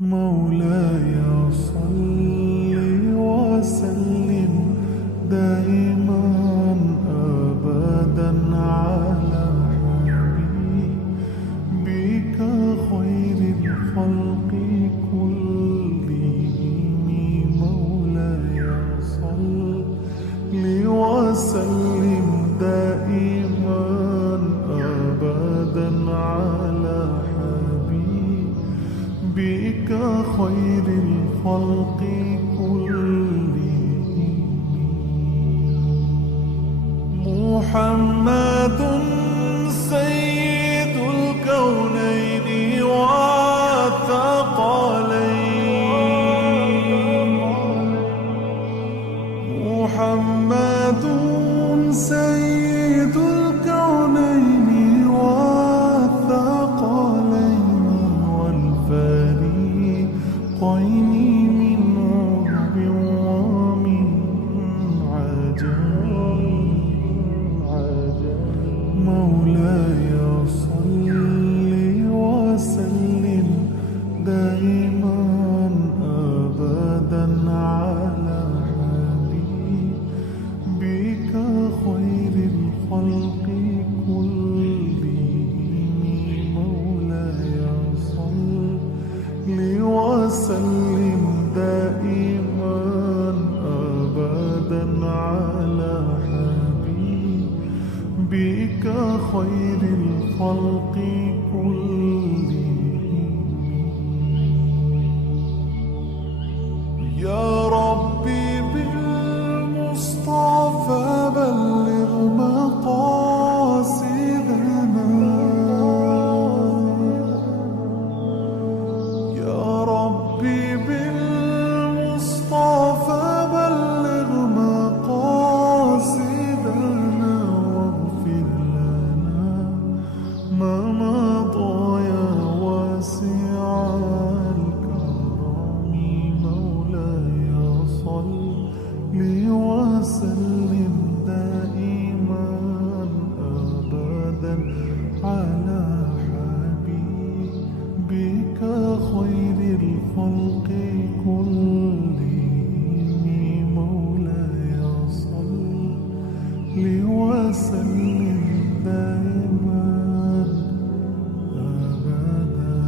مولاي صل وسلم دائما أبدا على حبيبك خير الخلق كلهم. مولاي صل وسلم دائما أبدا على بك خير الخلق كلهم. محمد سيد الكونين والثقلين. محمد سيد الكونين والثقلين والفريقين من عرب ومن عجم. مولاي صل وسلم دائما أبدا على حبيبك خير الخلق كلهم. مولاي صل وسلم دائما أبدا على حبيبك خير الخلق كلهم. يا ربي بالمصطفى بلغ مقاصدنا. يا ربي بالمصطفى بلغ مقاصدنا واغفر لنا ما مضى يا واسع الكرم. مولاي صل وسلم دائما أبدا على حبيبك خير الخلق كلهم. مولاي صل وسلم دائما أبدا.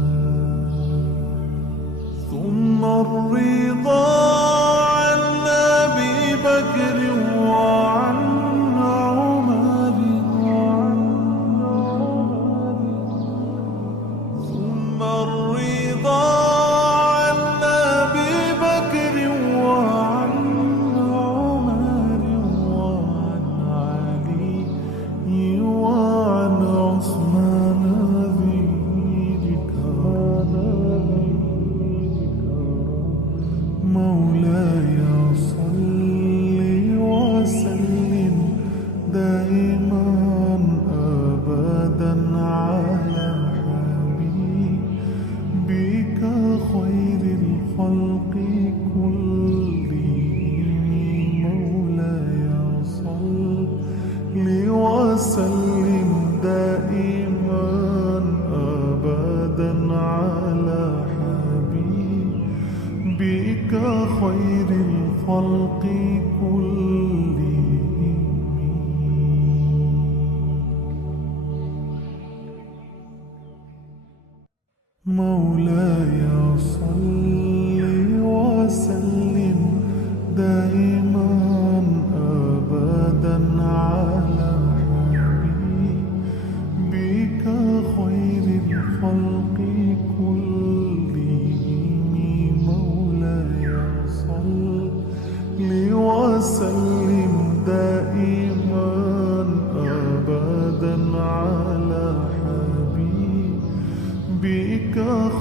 ثم الرضا عن أبي بكر وعن عمر. ثم الرضا عن أبي بكر وعن عمر وعن علي وعن عثمان ذي الكرم. مولاي صل وسلم دائما أبدا على حبيبك خير الخلق كلهم. مولاي صل وسلم دائما أبدا على حبيبك خير الخلق كلهم. مولاي صل وسلم دائما أبدا على حبيبك خير الخلق كلهم. مولاي صل وسلم دائما أبدا على حبيبك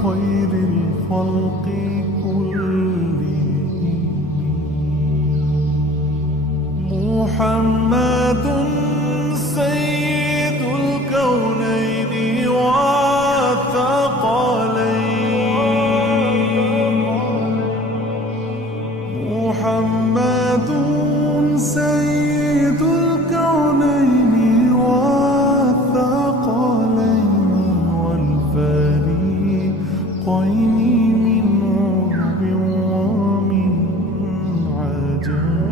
خير الخلق كلهم. محمد سيد الكونين والثقلين. محمد سيد الكونين والثقلين والفريقين من ومن عجب.